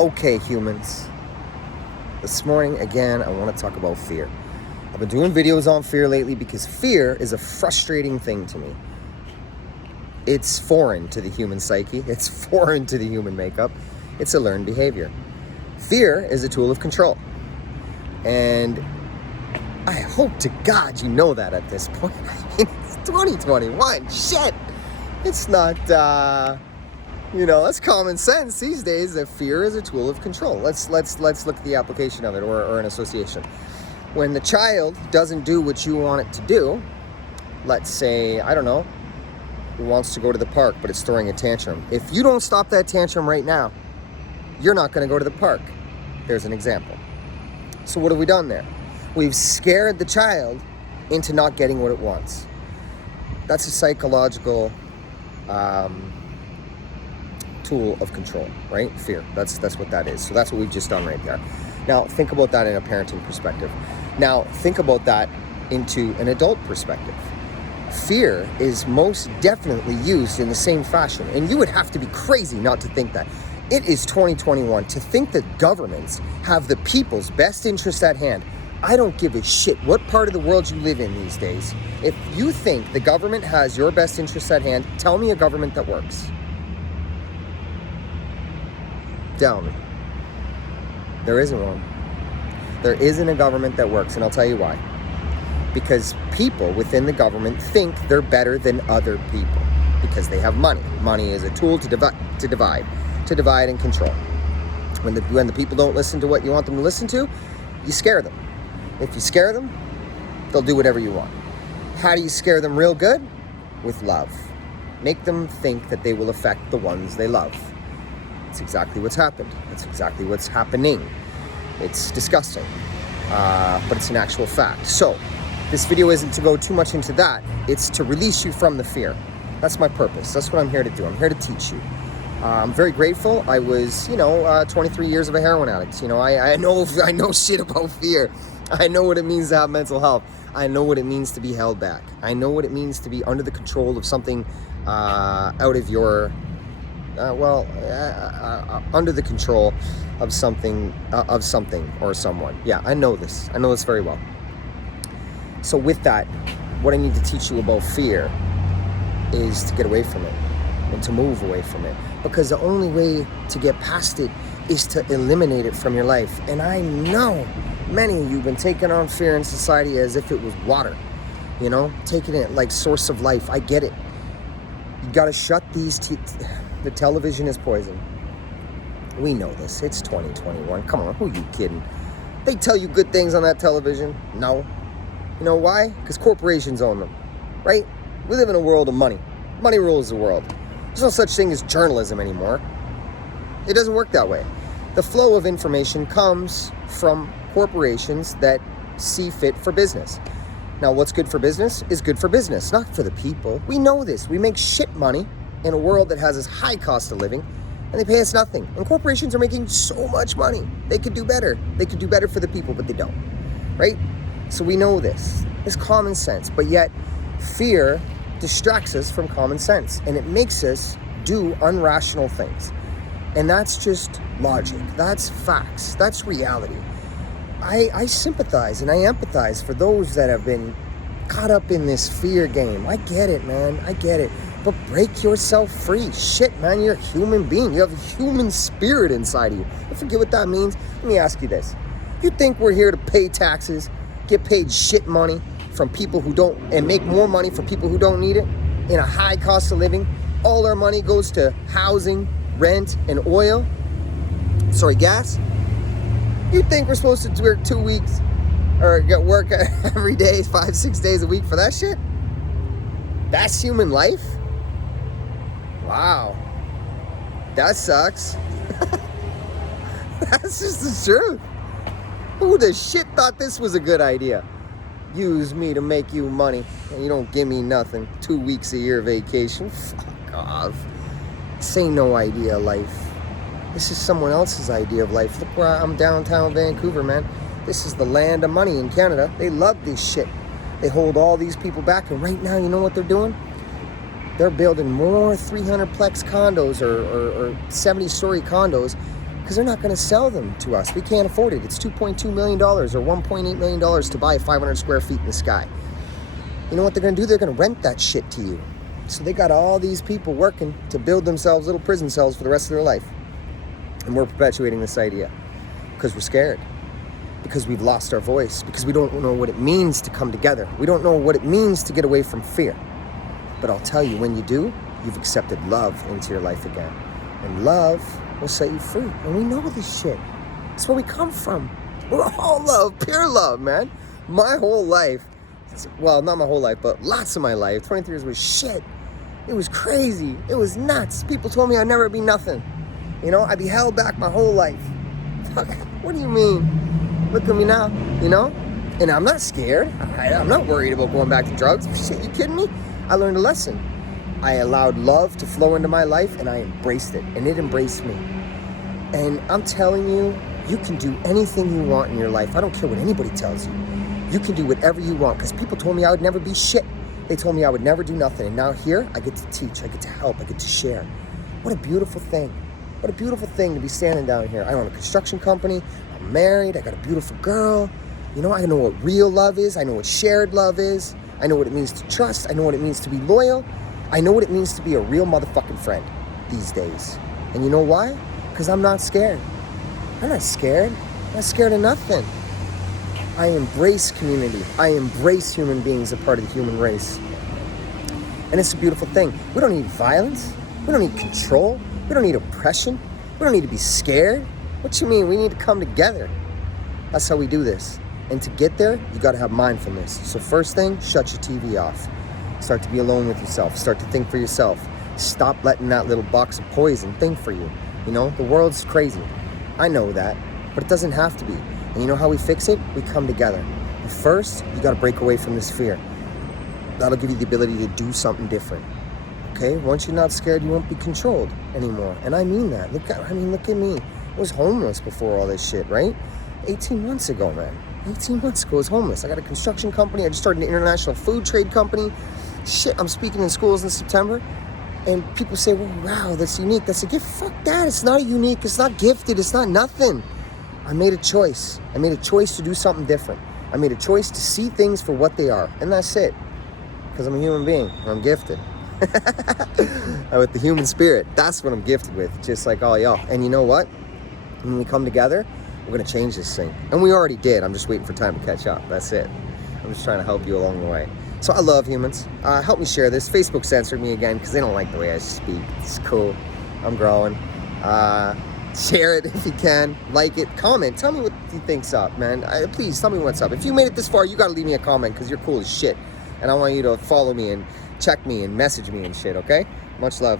Okay, humans. This morning, again, I want to talk about fear. I've been doing videos on fear lately because fear is a frustrating thing to me. It's foreign to the human psyche. It's foreign to the human makeup. It's a learned behavior. Fear is a tool of control. And I hope to God you know that at this point. It's 2021. Shit. It's not, that's common sense these days that fear is a tool of control. Let's look at the application of it or an association. When the child doesn't do what you want it to do, let's say, I don't know, it wants to go to the park, but it's throwing a tantrum. If you don't stop that tantrum right now, you're not going to go to the park. There's an example. So what have we done there? We've scared the child into not getting what it wants. That's a psychological tool of control, right? Fear. That's what that is. So that's what we've just done right there. Now think about that in a parenting perspective. Now think about that into an adult perspective. Fear is most definitely used in the same fashion, and you would have to be crazy not to think that. It is 2021 to think that governments have the people's best interest at hand. I don't give a shit what part of the world you live in these days. If you think the government has your best interests at hand, tell me a government that works. Tell me. There isn't one. There isn't a government that works, and I'll tell you why. Because people within the government think they're better than other people because they have money. Money is a tool to divide and control. When the people don't listen to what you want them to listen to, you scare them. If you scare them, they'll do whatever you want. How do you scare them real good? With love. Make them think that they will affect the ones they love. That's exactly what's happened. That's exactly what's happening. It's disgusting, but it's an actual fact. So this video isn't to go too much into that. It's to release you from the fear. That's my purpose. That's what I'm here to do. I'm here to teach you. I'm very grateful. I was, 23 years of a heroin addict. I know shit about fear. I know what it means to have mental health. I know what it means to be held back. I know what it means to be under the control of something out of your, under the control of something or someone. Yeah, I know this. I know this very well. So with that, what I need to teach you about fear is to get away from it and to move away from it. Because the only way to get past it is to eliminate it from your life. And I know many of you have been taking on fear in society as if it was water, taking it like source of life. I get it. You got to shut these the television is poison. We know this. It's 2021. Come on, who are you kidding? They tell you good things on that television? No. You know why? Because corporations own them, right? We live in a world of money. Money rules the world. There's no such thing as journalism anymore. It doesn't work that way. The flow of information comes from corporations that see fit for business. Now, what's good for business is good for business, not for the people. We know this. We make shit money in a world that has this high cost of living, and they pay us nothing. And corporations are making so much money. They could do better. They could do better for the people, but they don't, right? So we know this. It's common sense, but yet fear distracts us from common sense, and it makes us do irrational things. And that's just logic. That's facts. That's reality. I sympathize and I empathize for those that have been caught up in this fear game. I get it, man. I get it. But break yourself free. Shit, man, you're a human being. You have a human spirit inside of you. I forget what that means. Let me ask you this. You think we're here to pay taxes, get paid shit money from people who don't, and make more money for people who don't need it in a high cost of living? All our money goes to housing, rent, and oil. Gas. You think we're supposed to work 2 weeks or get work every day, 5-6 days a week for that shit? That's human life? Wow. That sucks. That's just the truth. Who the shit thought this was a good idea? Use me to make you money and you don't give me nothing. 2 weeks a year vacation. Fuck off. This ain't no idea of life. This is someone else's idea of life. Look where I'm downtown Vancouver, man. This is the land of money in Canada. They love this shit. They hold all these people back, and right now, you know what they're doing? They're building more 300-plex condos or 70-story condos Because they're not going to sell them to us. We can't afford it. It's $2.2 million or $1.8 million to buy 500 square feet in the sky. You know what they're going to do? They're going to rent that shit to you. So they got all these people working to build themselves little prison cells for the rest of their life. And we're perpetuating this idea because we're scared. Because we've lost our voice. Because we don't know what it means to come together. We don't know what it means to get away from fear. But I'll tell you, when you do, you've accepted love into your life again. And love will set you free. And we know this shit. That's where we come from. We're all love, pure love, man. My whole life, well, not my whole life, but lots of my life, 23 years was shit. It was crazy. It was nuts. People told me I'd never be nothing. You know, I'd be held back my whole life. Fuck, what do you mean? Look at me now, you know? And I'm not scared. I'm not worried about going back to drugs. Shit, you kidding me? I learned a lesson. I allowed love to flow into my life, and I embraced it, and it embraced me. And I'm telling you, you can do anything you want in your life. I don't care what anybody tells you. You can do whatever you want, because people told me I would never be shit. They told me I would never do nothing, and now here, I get to teach, I get to help, I get to share. What a beautiful thing. What a beautiful thing to be standing down here. I own a construction company, I'm married, I got a beautiful girl. You know, I know what real love is, I know what shared love is, I know what it means to trust, I know what it means to be loyal, I know what it means to be a real motherfucking friend these days. And you know why? Because I'm not scared. I'm not scared. I'm not scared of nothing. I embrace community. I embrace human beings as a part of the human race. And it's a beautiful thing. We don't need violence. We don't need control. We don't need oppression. We don't need to be scared. What you mean? We need to come together. That's how we do this. And to get there, you got to have mindfulness. So first thing, shut your TV off. Start to be alone with yourself. Start to think for yourself. Stop letting that little box of poison think for you. You know, the world's crazy. I know that, but it doesn't have to be. And you know how we fix it? We come together. But first, you got to break away from this fear. That'll give you the ability to do something different. Okay? Once you're not scared, you won't be controlled anymore. And I mean that. Look at me. I was homeless before all this shit, right? 18 months ago, man. 18 months ago, I was homeless. I got a construction company. I just started an international food trade company. Shit, I'm speaking in schools in September. And people say, well, wow, that's unique. That's a gift. Fuck that. It's not unique. It's not gifted. It's not nothing. I made a choice. I made a choice to do something different. I made a choice to see things for what they are. And that's it. Because I'm a human being. I'm gifted. With the human spirit. That's what I'm gifted with. Just like all y'all. And you know what? When we come together, we're going to change this thing. And we already did. I'm just waiting for time to catch up. That's it. I'm just trying to help you along the way. So I love humans. Help me share this. Facebook censored me again because they don't like the way I speak. It's cool. I'm growing. Share it if you can. Like it. Comment. Tell me what you think's up, man. Please tell me what's up. If you made it this far, you got to leave me a comment because you're cool as shit. And I want you to follow me and check me and message me and shit, okay? Much love.